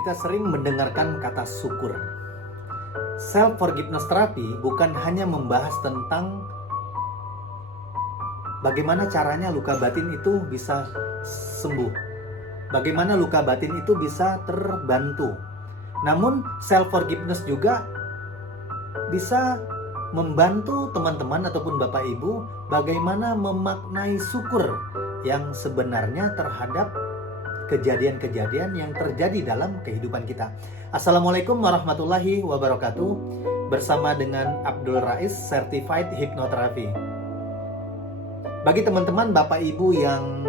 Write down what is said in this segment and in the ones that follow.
Kita sering mendengarkan kata syukur. Self-forgiveness therapy bukan hanya membahas tentang bagaimana caranya luka batin itu bisa sembuh, bagaimana luka batin itu bisa terbantu. Namun self-forgiveness juga bisa membantu teman-teman ataupun Bapak Ibu bagaimana memaknai syukur yang sebenarnya terhadap kejadian-kejadian yang terjadi dalam kehidupan kita. Assalamualaikum warahmatullahi wabarakatuh. Bersama dengan Abdul Rais, Certified Hypnotherapy. Bagi teman-teman Bapak Ibu yang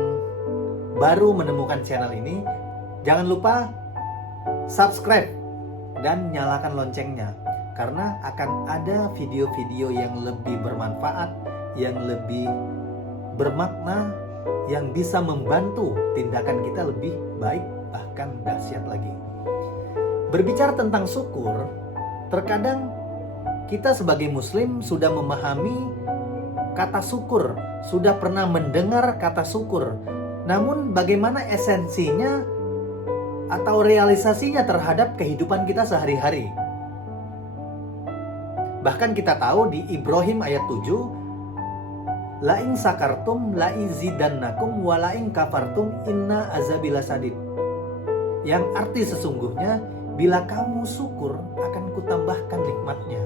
baru menemukan channel ini, jangan lupa subscribe dan nyalakan loncengnya, karena akan ada video-video yang lebih bermanfaat, yang lebih bermakna, yang bisa membantu tindakan kita lebih baik, bahkan dahsyat lagi. Berbicara tentang syukur, terkadang kita sebagai muslim sudah memahami kata syukur, sudah pernah mendengar kata syukur. Namun bagaimana esensinya atau realisasinya terhadap kehidupan kita sehari-hari? Bahkan kita tahu di Ibrahim ayat 7, La'in sakartum la'izidannakum wala'in kafartum inna azabila sadid. Yang arti sesungguhnya, bila kamu syukur akan kutambahkan nikmatnya.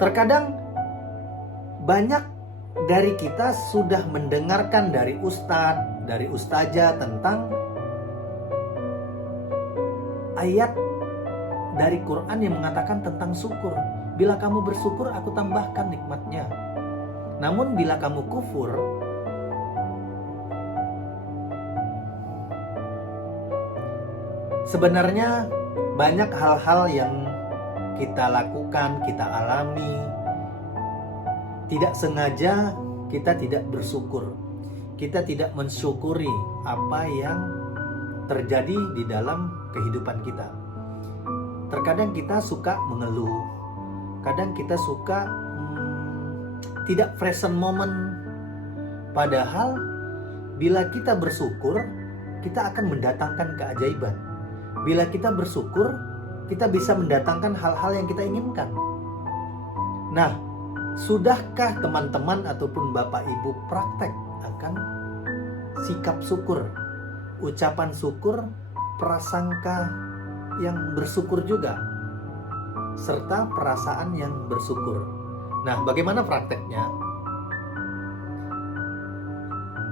Terkadang banyak dari kita sudah mendengarkan dari ustadz, dari ustazah tentang ayat dari Quran yang mengatakan tentang syukur. Bila kamu bersyukur aku tambahkan nikmatnya. Namun bila kamu kufur, sebenarnya banyak hal-hal yang kita lakukan, kita alami, tidak sengaja kita tidak bersyukur. Kita tidak mensyukuri apa yang terjadi di dalam kehidupan kita. Terkadang kita suka mengeluh, kadang kita suka tidak present moment. Padahal bila kita bersyukur, kita akan mendatangkan keajaiban. Bila kita bersyukur, kita bisa mendatangkan hal-hal yang kita inginkan. Nah, sudahkah teman-teman ataupun Bapak Ibu praktek akan sikap syukur, ucapan syukur, prasangka yang bersyukur juga, serta perasaan yang bersyukur? Nah, bagaimana prakteknya?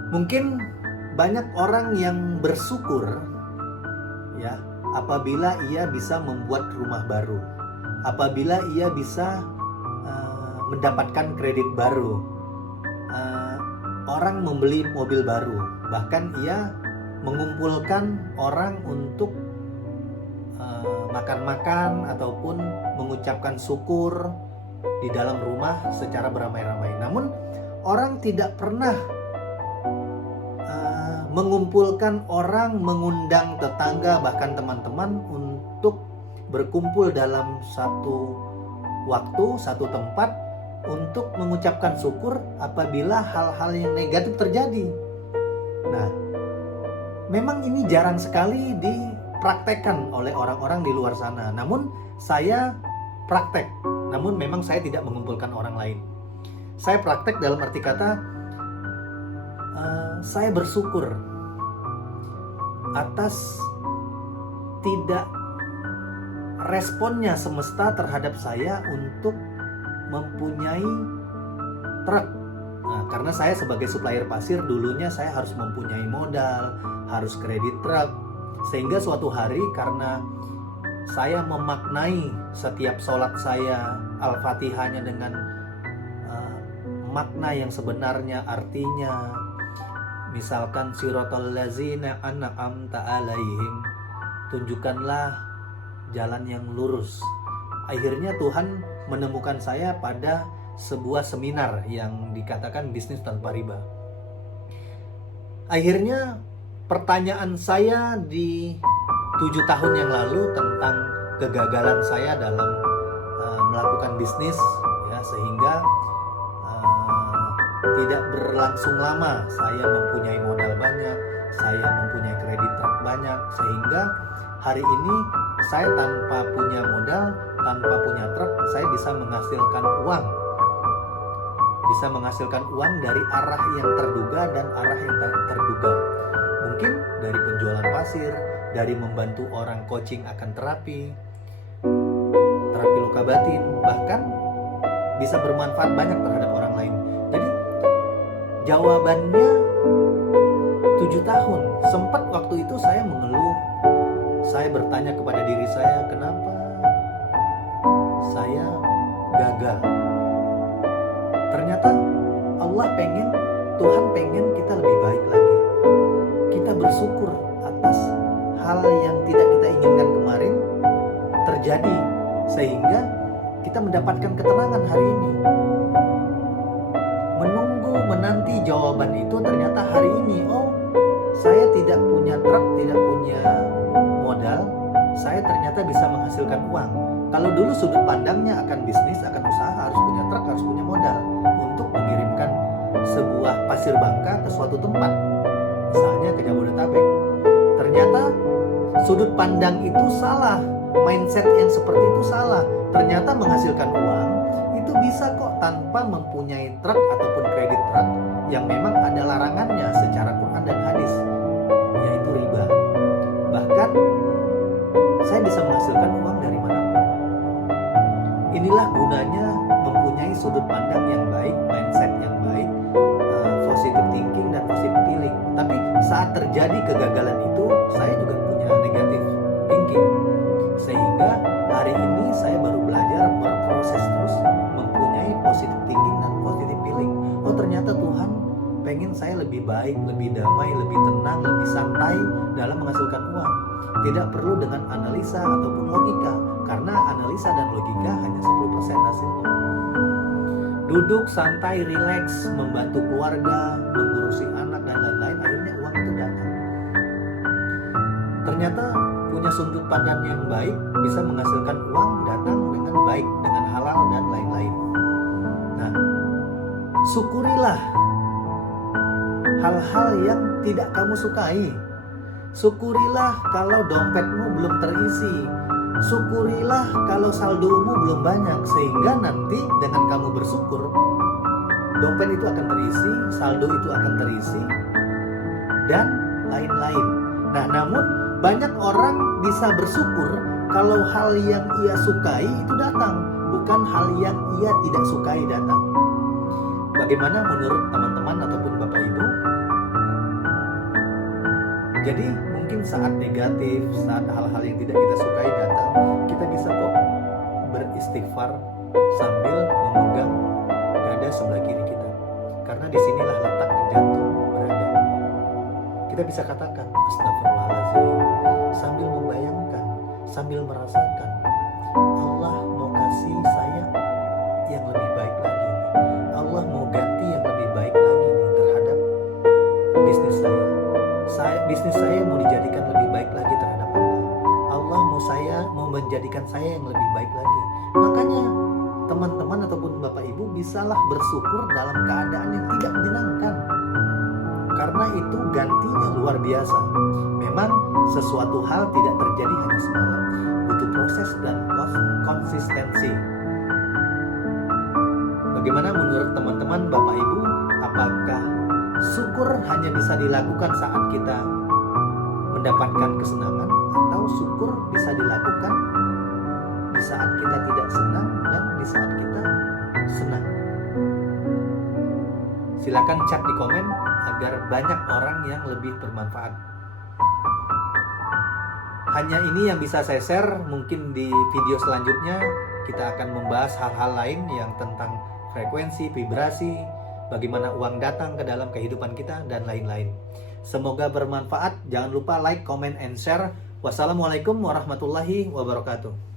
Mungkin banyak orang yang bersyukur ya apabila ia bisa membuat rumah baru, apabila ia bisa mendapatkan kredit baru, orang membeli mobil baru, bahkan ia mengumpulkan orang untuk makan-makan ataupun mengucapkan syukur di dalam rumah secara beramai-ramai. Namun orang tidak pernah mengumpulkan orang, mengundang tetangga, bahkan teman-teman untuk berkumpul dalam satu waktu, satu tempat untuk mengucapkan syukur apabila hal-hal yang negatif terjadi. Nah, memang ini jarang sekali dipraktekkan oleh orang-orang di luar sana. Namun saya praktek, namun memang saya tidak mengumpulkan orang lain. Saya praktek dalam arti kata, saya bersyukur atas tidak responnya semesta terhadap saya untuk mempunyai truk. Nah, karena saya sebagai supplier pasir, dulunya saya harus mempunyai modal, harus kredit truk. Sehingga suatu hari karena saya memaknai setiap sholat saya Al-Fatihahnya dengan makna yang sebenarnya, artinya misalkan siratal ladzina an'amta alaihim, tunjukkanlah jalan yang lurus. Akhirnya Tuhan menemukan saya pada sebuah seminar yang dikatakan bisnis tanpa riba. Akhirnya pertanyaan saya di 7 tahun yang lalu tentang kegagalan saya dalam melakukan bisnis, ya, sehingga tidak berlangsung lama saya mempunyai modal banyak, saya mempunyai kredit banyak, sehingga hari ini saya tanpa punya modal, tanpa punya truk, saya bisa menghasilkan uang. Bisa menghasilkan uang dari arah yang terduga dan arah yang tak terduga. Mungkin dari penjualan pasir, dari membantu orang coaching akan terapi luka batin, bahkan bisa bermanfaat banyak terhadap orang lain. Jadi jawabannya 7 tahun. Sempat waktu itu saya mengeluh, saya bertanya kepada diri saya, kenapa saya gagal? Ternyata Allah pengen, Tuhan pengen kita lebih baik lagi. Kita bersyukur atas hal yang tidak kita inginkan kemarin terjadi, sehingga kita mendapatkan ketenangan hari ini. Menunggu, menanti jawaban itu, ternyata hari ini, oh saya tidak punya truk, tidak punya modal, saya ternyata bisa menghasilkan uang. Kalau dulu sudut pandangnya akan bisnis, akan usaha, harus punya truk, harus punya modal untuk mengirimkan sebuah pasir bangka ke suatu tempat, misalnya ke Jabodetabek. Ternyata sudut pandang itu salah, mindset yang seperti itu salah. Ternyata menghasilkan uang itu bisa kok tanpa mempunyai truk ataupun kredit truk yang memang ada larangannya secara Quran dan hadis, yaitu riba. Bahkan saya bisa menghasilkan uang dari manapun. Inilah gunanya mempunyai sudut pandang yang baik, mindset yang baik, positive thinking dan positive feeling. Tapi saat terjadi kegagalan itu, saya juga punya negative thinking. Sehingga hari ini saya baru belajar berproses terus mempunyai positive thinking dan positive feeling. Oh ternyata Tuhan pengen saya lebih baik, lebih damai, lebih tenang, lebih santai dalam menghasilkan uang. Tidak perlu dengan analisa ataupun logika, karena analisa dan logika hanya 10% hasilnya. Duduk santai, rileks, membantu keluarga, mengurusi anak dan lain-lain, akhirnya uang itu datang. Ternyata punya sudut pandang yang baik bisa menghasilkan uang datang dengan baik, dengan halal dan lain-lain. Nah, syukurilah hal-hal yang tidak kamu sukai. Syukurilah kalau dompetmu belum terisi. Syukurilah kalau saldomu belum banyak, sehingga nanti dengan kamu bersyukur, dompet itu akan terisi, saldo itu akan terisi, dan lain-lain. Nah, namun banyak orang bisa bersyukur kalau hal yang ia sukai itu datang, bukan hal yang ia tidak sukai datang. Bagaimana menurut teman-teman ataupun Bapak Ibu? Jadi mungkin saat negatif, saat hal-hal yang tidak kita sukai datang, kita bisa kok beristighfar sambil memegang dada sebelah kiri kita. Karena disinilah letak jantung berada. Kita bisa katakan astagfirullahaladzim sambil membayangkan, sambil merasakan Allah mau kasih saya yang lebih baik lagi nih. Allah mau ganti yang lebih baik lagi nih terhadap bisnis saya. Bisnis saya mau dijadikan lebih baik lagi terhadap Allah. Allah mau menjadikan saya yang lebih baik lagi. Makanya teman-teman ataupun Bapak Ibu bisalah bersyukur dalam keadaan yang tidak menyenangkan. Karena itu gantinya luar biasa. Memang sesuatu hal tidak terjadi hanya semalam. Butuh proses dan konsistensi. Bagaimana menurut teman-teman Bapak Ibu? Apakah syukur hanya bisa dilakukan saat kita mendapatkan kesenangan, atau syukur bisa dilakukan di saat kita tidak senang dan di saat kita senang? Silakan chat di komen agar banyak orang yang lebih bermanfaat. Hanya ini yang bisa saya share. Mungkin di video selanjutnya kita akan membahas hal-hal lain yang tentang frekuensi, vibrasi, bagaimana uang datang ke dalam kehidupan kita, dan lain-lain. Semoga bermanfaat. Jangan lupa like, comment, and share. Wassalamualaikum warahmatullahi wabarakatuh.